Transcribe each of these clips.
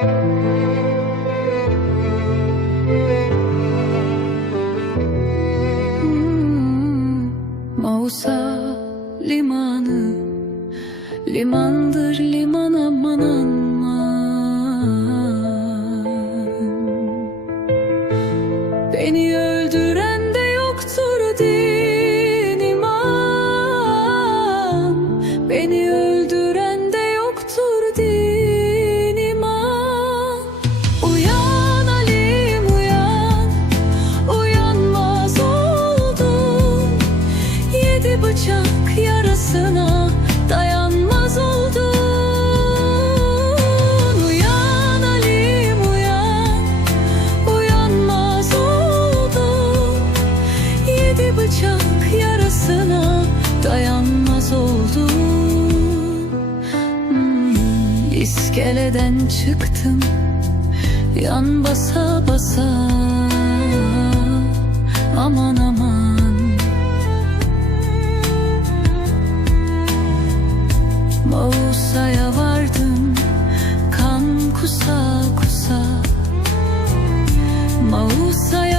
Mausa limanı Limandır liman aman Yedi bıçak yarasına dayanmaz oldum. Hmm, İskeleden çıktım Yan basa basa. Aman aman. Mausa'ya vardım kan kusa kusa. Mausa'ya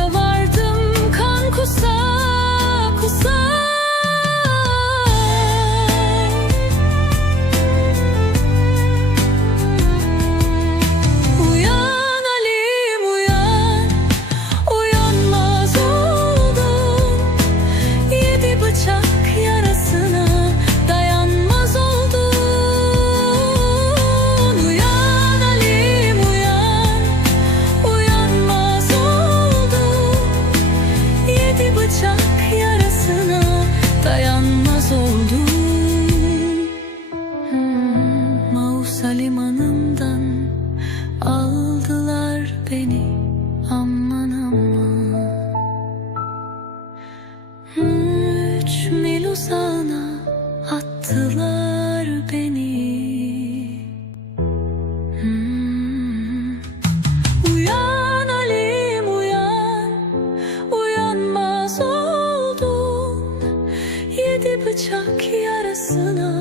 beni aman aman. Üç mil uzağına attılar beni. Hmm. Uyan Alim uyan. Uyanmaz oldun. Yedi bıçak yarasına